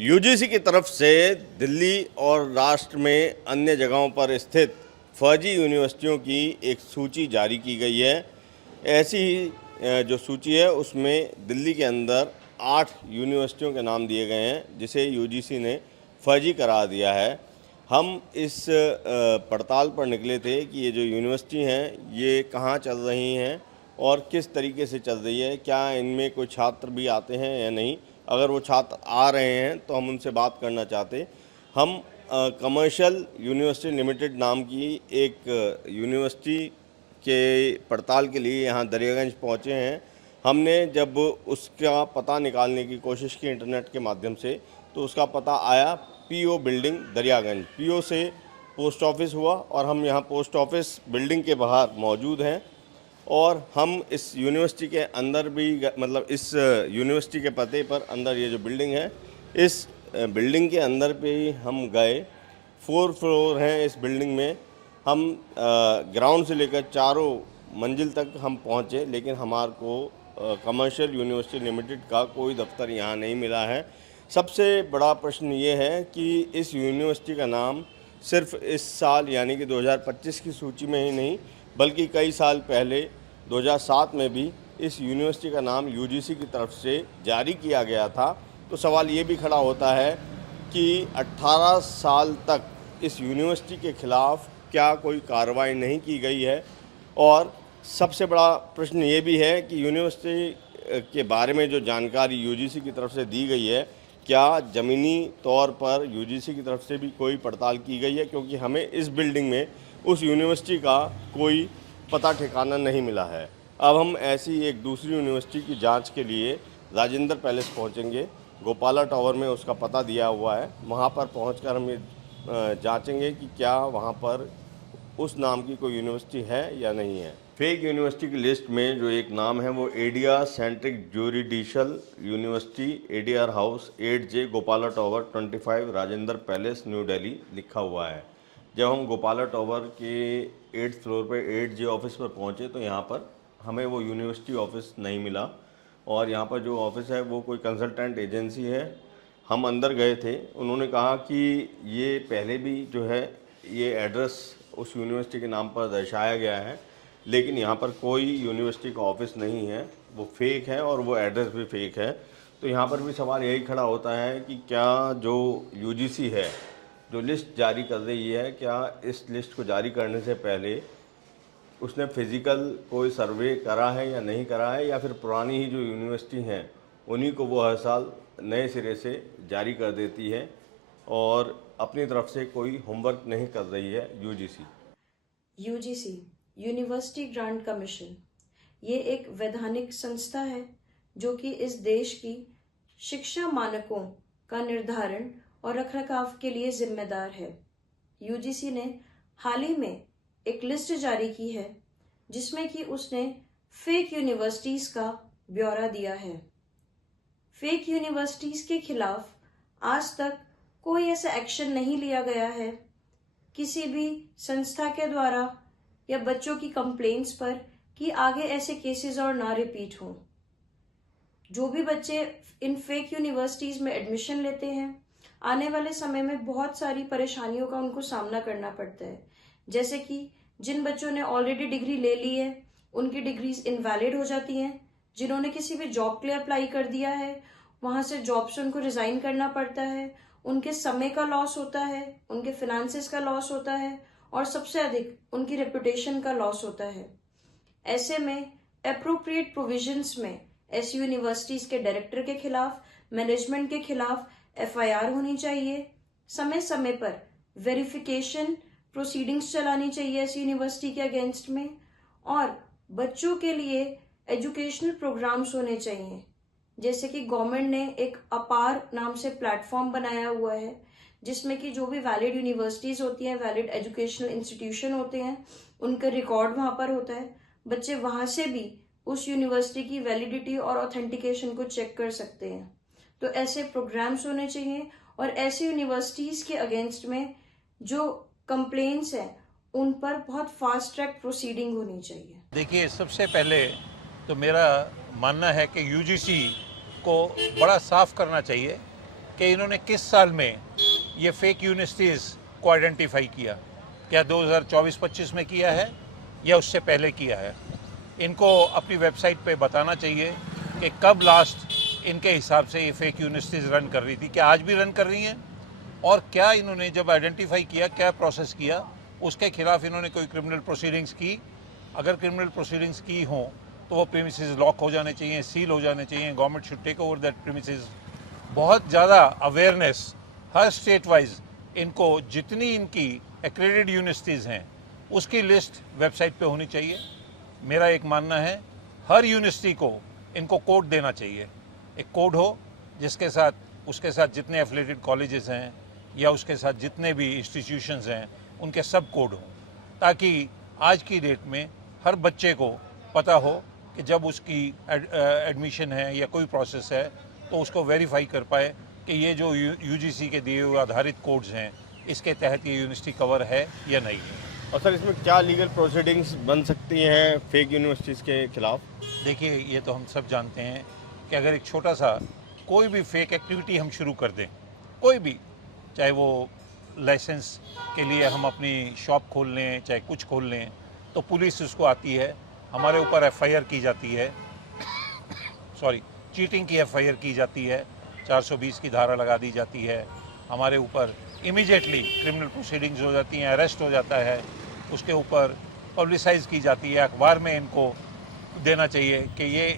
UGC की तरफ से दिल्ली और राष्ट्र में अन्य जगहों पर स्थित फर्जी यूनिवर्सिटियों की एक सूची जारी की गई है। ऐसी ही जो सूची है उसमें दिल्ली के अंदर 8 यूनिवर्सिटियों के नाम दिए गए हैं जिसे यूजीसी ने फर्जी करार दिया है। हम इस पड़ताल पर निकले थे कि ये जो यूनिवर्सिटी हैं ये कहाँ चल रही हैं और किस तरीके से चल रही है, क्या इनमें कोई छात्र भी आते हैं या नहीं। अगर वो छात्र आ रहे हैं तो हम उनसे बात करना चाहते। हम कमर्शियल यूनिवर्सिटी लिमिटेड नाम की एक यूनिवर्सिटी के पड़ताल के लिए यहाँ दरियागंज पहुँचे हैं। हमने जब उसका पता निकालने की कोशिश की इंटरनेट के माध्यम से तो उसका पता आया पीओ बिल्डिंग दरियागंज। पीओ से पोस्ट ऑफिस हुआ और हम यहाँ पोस्ट ऑफिस बिल्डिंग के बाहर मौजूद हैं और हम इस यूनिवर्सिटी के अंदर भी मतलब इस यूनिवर्सिटी के पते पर अंदर ये जो बिल्डिंग है इस बिल्डिंग के अंदर पे ही हम गए। 4 फ्लोर हैं इस बिल्डिंग में। हम ग्राउंड से लेकर चारों मंजिल तक हम पहुँचे लेकिन हमारे को कमर्शियल यूनिवर्सिटी लिमिटेड का कोई दफ्तर यहाँ नहीं मिला है। सबसे बड़ा प्रश्न ये है कि इस यूनिवर्सिटी का नाम सिर्फ इस साल यानी कि 2025 की सूची में ही नहीं बल्कि कई साल पहले 2007 में भी इस यूनिवर्सिटी का नाम यूजीसी की तरफ से जारी किया गया था। तो सवाल ये भी खड़ा होता है कि 18 साल तक इस यूनिवर्सिटी के खिलाफ क्या कोई कार्रवाई नहीं की गई है। और सबसे बड़ा प्रश्न ये भी है कि यूनिवर्सिटी के बारे में जो जानकारी यूजीसी की तरफ से दी गई है क्या ज़मीनी तौर पर यूजीसी की तरफ से भी कोई पड़ताल की गई है, क्योंकि हमें इस बिल्डिंग में उस यूनिवर्सिटी का कोई पता ठिकाना नहीं मिला है। अब हम ऐसी एक दूसरी यूनिवर्सिटी की जांच के लिए राजेंद्र पैलेस पहुंचेंगे। गोपाला टावर में उसका पता दिया हुआ है। वहां पर पहुंचकर हम ये जांचेंगे कि क्या वहां पर उस नाम की कोई यूनिवर्सिटी है या नहीं है। फेक यूनिवर्सिटी की लिस्ट में जो एक नाम है वो एडिया centric juridical university, ADR house 8J Gopala tower 25 Rajendra palace new Delhi लिखा हुआ है। जब हम गोपाला टावर के 8th फ्लोर पे 8J ऑफिस पर पहुंचे तो यहाँ पर हमें वो यूनिवर्सिटी ऑफिस नहीं मिला और यहाँ पर जो ऑफिस है वो कोई कंसल्टेंट एजेंसी है। हम अंदर गए थे, उन्होंने कहा कि ये पहले भी जो है ये एड्रेस उस यूनिवर्सिटी के नाम पर दर्शाया गया है लेकिन यहाँ पर कोई यूनिवर्सिटी का ऑफिस नहीं है, वो फेक है और वो एड्रेस भी फेक है। तो यहाँ पर भी सवाल यही खड़ा होता है कि क्या जो यूजीसी है जो लिस्ट जारी कर रही है क्या इस लिस्ट को जारी करने से पहले उसने फिज़िकल कोई सर्वे करा है या नहीं करा है, या फिर पुरानी ही जो यूनिवर्सिटी हैं उन्हीं को वो हर साल नए सिरे से जारी कर देती है और अपनी तरफ से कोई होमवर्क नहीं कर रही है UGC. UGC university grant commission ये एक वैधानिक संस्था है जो कि इस देश की शिक्षा मानकों का निर्धारण और रखरखाव के लिए जिम्मेदार है। यूजीसी ने हाल ही में एक लिस्ट जारी की है जिसमें कि उसने फेक यूनिवर्सिटीज का ब्यौरा दिया है। फेक यूनिवर्सिटीज के खिलाफ आज तक कोई ऐसा एक्शन नहीं लिया गया है किसी भी संस्था के द्वारा या बच्चों की कंप्लेंट्स पर कि आगे ऐसे केसेस और ना रिपीट हों। जो भी बच्चे इन फेक यूनिवर्सिटीज में एडमिशन लेते हैं आने वाले समय में बहुत सारी परेशानियों का उनको सामना करना पड़ता है। जैसे कि जिन बच्चों ने ऑलरेडी डिग्री ले ली है उनकी डिग्रीज इनवैलिड हो जाती हैं। जिन्होंने किसी भी जॉब के लिए अप्लाई कर दिया है वहां से जॉब से उनको रिजाइन करना पड़ता है। उनके समय का लॉस होता है, उनके फिनेंसेस का लॉस होता है और सबसे अधिक उनकी रेपुटेशन का लॉस होता है। ऐसे में एप्रोप्रिएट प्रोविजंस में ऐसी यूनिवर्सिटीज के डायरेक्टर के खिलाफ, मैनेजमेंट के खिलाफ एफआईआर होनी चाहिए। समय समय पर वेरिफिकेशन प्रोसीडिंग्स चलानी चाहिए ऐसी यूनिवर्सिटी के अगेंस्ट में और बच्चों के लिए एजुकेशनल प्रोग्राम्स होने चाहिए। जैसे कि गवर्नमेंट ने एक अपार नाम से प्लेटफॉर्म बनाया हुआ है जिसमें कि जो भी वैलिड यूनिवर्सिटीज होती हैं, वैलिड एजुकेशनल इंस्टीट्यूशन होते हैं, उनका रिकॉर्ड वहां पर होता है। बच्चे वहां से भी उस यूनिवर्सिटी की वैलिडिटी और ऑथेंटिकेशन को चेक कर सकते हैं। तो ऐसे प्रोग्राम्स होने चाहिए और ऐसी यूनिवर्सिटीज के अगेंस्ट में जो कंप्लेंट्स हैं उन पर बहुत फास्ट ट्रैक प्रोसीडिंग होनी चाहिए। देखिए, सबसे पहले तो मेरा मानना है कि यूजीसी को बड़ा साफ करना चाहिए कि इन्होंने किस साल में ये फेक यूनिवर्सिटीज़ को आइडेंटिफाई किया। क्या 2024-25 में किया है या उससे पहले किया है? इनको अपनी वेबसाइट पे बताना चाहिए कि कब लास्ट इनके हिसाब से ये फेक यूनिवर्सिटीज़ रन कर रही थी, क्या आज भी रन कर रही हैं, और क्या इन्होंने जब आइडेंटिफाई किया क्या प्रोसेस किया, उसके खिलाफ इन्होंने कोई क्रिमिनल प्रोसीडिंग्स की। अगर क्रिमिनल प्रोसीडिंग्स की हों तो वो प्रीमिसेस लॉक हो जाने चाहिए, सील हो जाने चाहिए। Government should take over that premises. बहुत ज़्यादा अवेयरनेस हर स्टेट वाइज, इनको जितनी इनकी एक्रेडिटेड यूनिवर्सिटीज़ हैं उसकी लिस्ट वेबसाइट पे होनी चाहिए। मेरा एक मानना है हर यूनिवर्सिटी को इनको कोड देना चाहिए, एक कोड हो जिसके साथ उसके साथ जितने एफिलिएटेड कॉलेजेस हैं या उसके साथ जितने भी इंस्टीट्यूशंस हैं उनके सब कोड हों, ताकि आज की डेट में हर बच्चे को पता हो कि जब उसकी एडमिशन है या कोई प्रोसेस है तो उसको वेरीफाई कर पाए कि ये जो यूजीसी के दिए हुए आधारित कोड्स हैं इसके तहत ये यूनिवर्सिटी कवर है या नहीं है। और सर इसमें क्या लीगल प्रोसीडिंग्स बन सकती हैं फेक यूनिवर्सिटीज़ के खिलाफ? देखिए, ये तो हम सब जानते हैं कि अगर एक छोटा सा कोई भी फेक एक्टिविटी हम शुरू कर दें, कोई भी, चाहे वो लाइसेंस के लिए हम अपनी शॉप खोल लें, चाहे कुछ खोल लें, तो पुलिस उसको आती है, हमारे ऊपर एफआईआर की जाती है, चीटिंग की एफआईआर की जाती है, 420 की धारा लगा दी जाती है, हमारे ऊपर इमीडिएटली क्रिमिनल प्रोसीडिंग्स हो जाती हैं, अरेस्ट हो जाता है, उसके ऊपर पब्लिसाइज की जाती है, अखबार में इनको देना चाहिए कि ये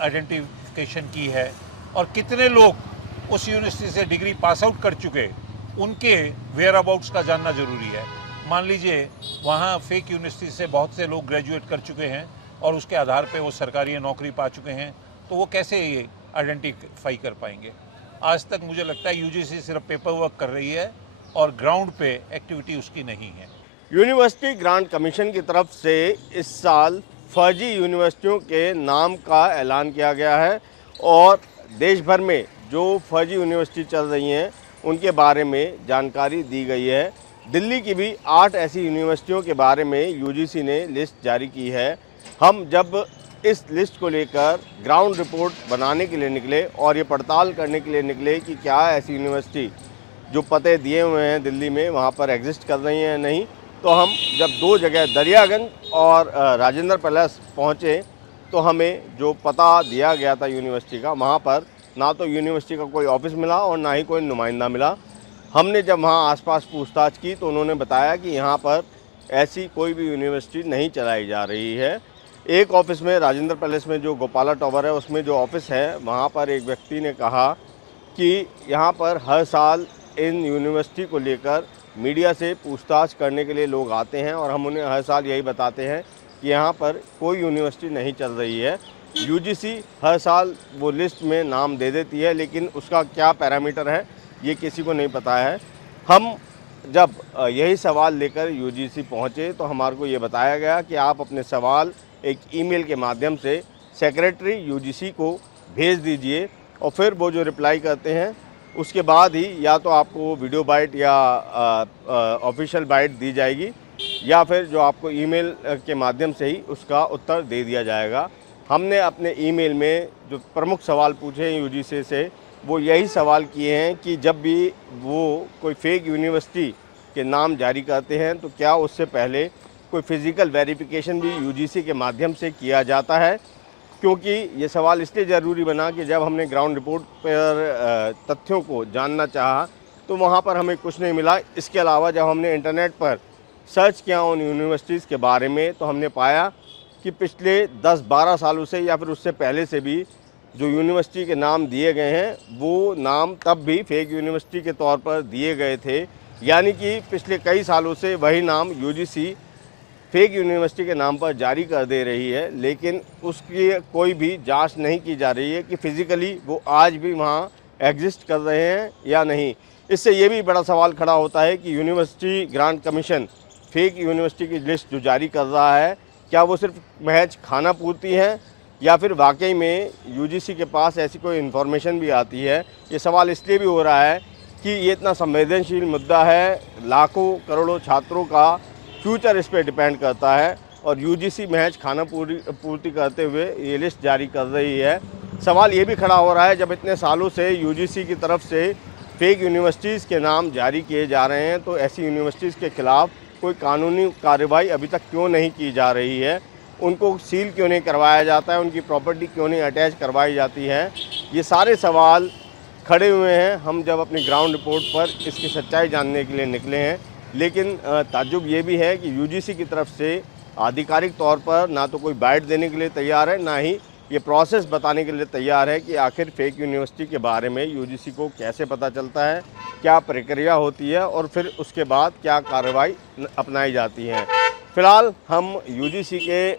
आइडेंटिफिकेशन की है, और कितने लोग उस यूनिवर्सिटी से डिग्री पास आउट कर चुके उनके वेयर अबाउट्स का जानना ज़रूरी है। मान लीजिए वहाँ फेक यूनिवर्सिटी से बहुत से लोग ग्रेजुएट कर चुके हैं और उसके आधार पे वो सरकारी नौकरी पा चुके हैं, तो वो कैसे ये आइडेंटिफाई कर पाएंगे? आज तक मुझे लगता है यूजीसी सिर्फ पेपर वर्क कर रही है और ग्राउंड पे एक्टिविटी उसकी नहीं है। यूनिवर्सिटी ग्रांट कमीशन की तरफ से इस साल फर्जी यूनिवर्सिटियों के नाम का ऐलान किया गया है और देश भर में जो फर्जी यूनिवर्सिटी चल रही हैं उनके बारे में जानकारी दी गई है। दिल्ली की भी 8 ऐसी यूनिवर्सिटियों के बारे में यूजीसी ने लिस्ट जारी की है। हम जब इस लिस्ट को लेकर ग्राउंड रिपोर्ट बनाने के लिए निकले और ये पड़ताल करने के लिए निकले कि क्या ऐसी यूनिवर्सिटी जो पते दिए हुए हैं दिल्ली में वहाँ पर एग्जिस्ट कर रही हैं नहीं, तो हम जब 2 जगह दरियागंज और राजेंद्र पैलेस पहुँचे तो हमें जो पता दिया गया था यूनिवर्सिटी का, वहाँ पर ना तो यूनिवर्सिटी का कोई ऑफिस मिला और ना ही कोई नुमाइंदा मिला। हमने जब वहाँ आसपास पूछताछ की तो उन्होंने बताया कि यहाँ पर ऐसी कोई भी यूनिवर्सिटी नहीं चलाई जा रही है। एक ऑफिस में राजेंद्र पैलेस में जो गोपाला टावर है उसमें जो ऑफिस है वहाँ पर एक व्यक्ति ने कहा कि यहाँ पर हर साल इन यूनिवर्सिटी को लेकर मीडिया से पूछताछ करने के लिए लोग आते हैं और हम उन्हें हर साल यही बताते हैं कि यहाँ पर कोई यूनिवर्सिटी नहीं चल रही है। यूजीसी हर साल वो लिस्ट में नाम दे देती है, लेकिन उसका क्या पैरामीटर है ये किसी को नहीं पता है। हम जब यही सवाल लेकर यूजीसी पहुँचे तो हमारे को ये बताया गया कि आप अपने सवाल एक ईमेल के माध्यम से सेक्रेटरी यूजीसी को भेज दीजिए और फिर वो जो रिप्लाई करते हैं उसके बाद ही या तो आपको वीडियो बाइट या ऑफिशियल बाइट दी जाएगी या फिर जो आपको ईमेल के माध्यम से ही उसका उत्तर दे दिया जाएगा। हमने अपने ईमेल में जो प्रमुख सवाल पूछे हैं यूजीसी से वो यही सवाल किए हैं कि जब भी वो कोई फेक यूनिवर्सिटी के नाम जारी करते हैं तो क्या उससे पहले कोई फिज़िकल वेरिफिकेशन भी यूजीसी के माध्यम से किया जाता है, क्योंकि ये सवाल इसलिए ज़रूरी बना कि जब हमने ग्राउंड रिपोर्ट पर तथ्यों को जानना चाहा तो वहाँ पर हमें कुछ नहीं मिला। इसके अलावा जब हमने इंटरनेट पर सर्च किया उन यूनिवर्सिटीज़ के बारे में तो हमने पाया कि पिछले 10-12 सालों से या फिर उससे पहले से भी जो यूनिवर्सिटी के नाम दिए गए हैं वो नाम तब भी फेक यूनिवर्सिटी के तौर पर दिए गए थे, यानी कि पिछले कई सालों से वही नाम यूजीसी फेक यूनिवर्सिटी के नाम पर जारी कर दे रही है, लेकिन उसकी कोई भी जांच नहीं की जा रही है कि फ़िज़िकली वो आज भी वहाँ एग्जिस्ट कर रहे हैं या नहीं। इससे ये भी बड़ा सवाल खड़ा होता है कि university grant commission fake university की लिस्ट जो जारी कर रहा है क्या वो सिर्फ महज खाना पूर्ति है या फिर वाकई में यूजीसी के पास ऐसी कोई इन्फॉर्मेशन भी आती है। ये सवाल इसलिए भी हो रहा है कि ये इतना संवेदनशील मुद्दा है, लाखों करोड़ों छात्रों का फ्यूचर इस पर डिपेंड करता है और यूजीसी महज खाना पूर्ति करते हुए ये लिस्ट जारी कर रही है। सवाल ये भी खड़ा हो रहा है, जब इतने सालों से यूजीसी की तरफ से फेक यूनिवर्सिटीज़ के नाम जारी किए जा रहे हैं, तो ऐसी यूनिवर्सिटीज़ के खिलाफ कोई कानूनी कार्रवाई अभी तक क्यों नहीं की जा रही है, उनको सील क्यों नहीं करवाया जाता है, उनकी प्रॉपर्टी क्यों नहीं अटैच करवाई जाती है, ये सारे सवाल खड़े हुए हैं। हम जब अपनी ग्राउंड रिपोर्ट पर इसकी सच्चाई जानने के लिए निकले हैं, लेकिन ताज्जुब ये भी है कि यूजीसी की तरफ से आधिकारिक तौर पर ना तो कोई बाइट देने के लिए तैयार है, ना ही ये प्रोसेस बताने के लिए तैयार है कि आखिर फेक यूनिवर्सिटी के बारे में यूजीसी को कैसे पता चलता है, क्या प्रक्रिया होती है और फिर उसके बाद क्या कार्रवाई अपनाई जाती है। फ़िलहाल हम यूजीसी के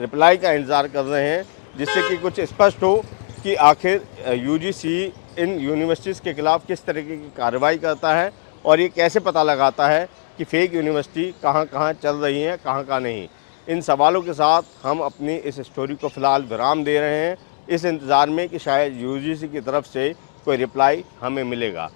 रिप्लाई का इंतज़ार कर रहे हैं, जिससे कि कुछ स्पष्ट हो कि आखिर यूजीसी इन यूनिवर्सिटीज़ के खिलाफ किस तरीके की कार्रवाई करता है और ये कैसे पता लगाता है कि फ़ेक यूनिवर्सिटी कहाँ कहाँ चल रही हैं, कहाँ कहाँ नहीं। इन सवालों के साथ हम अपनी इस स्टोरी को फ़िलहाल विराम दे रहे हैं, इस इंतज़ार में कि शायद यूजीसी की तरफ से कोई रिप्लाई हमें मिलेगा।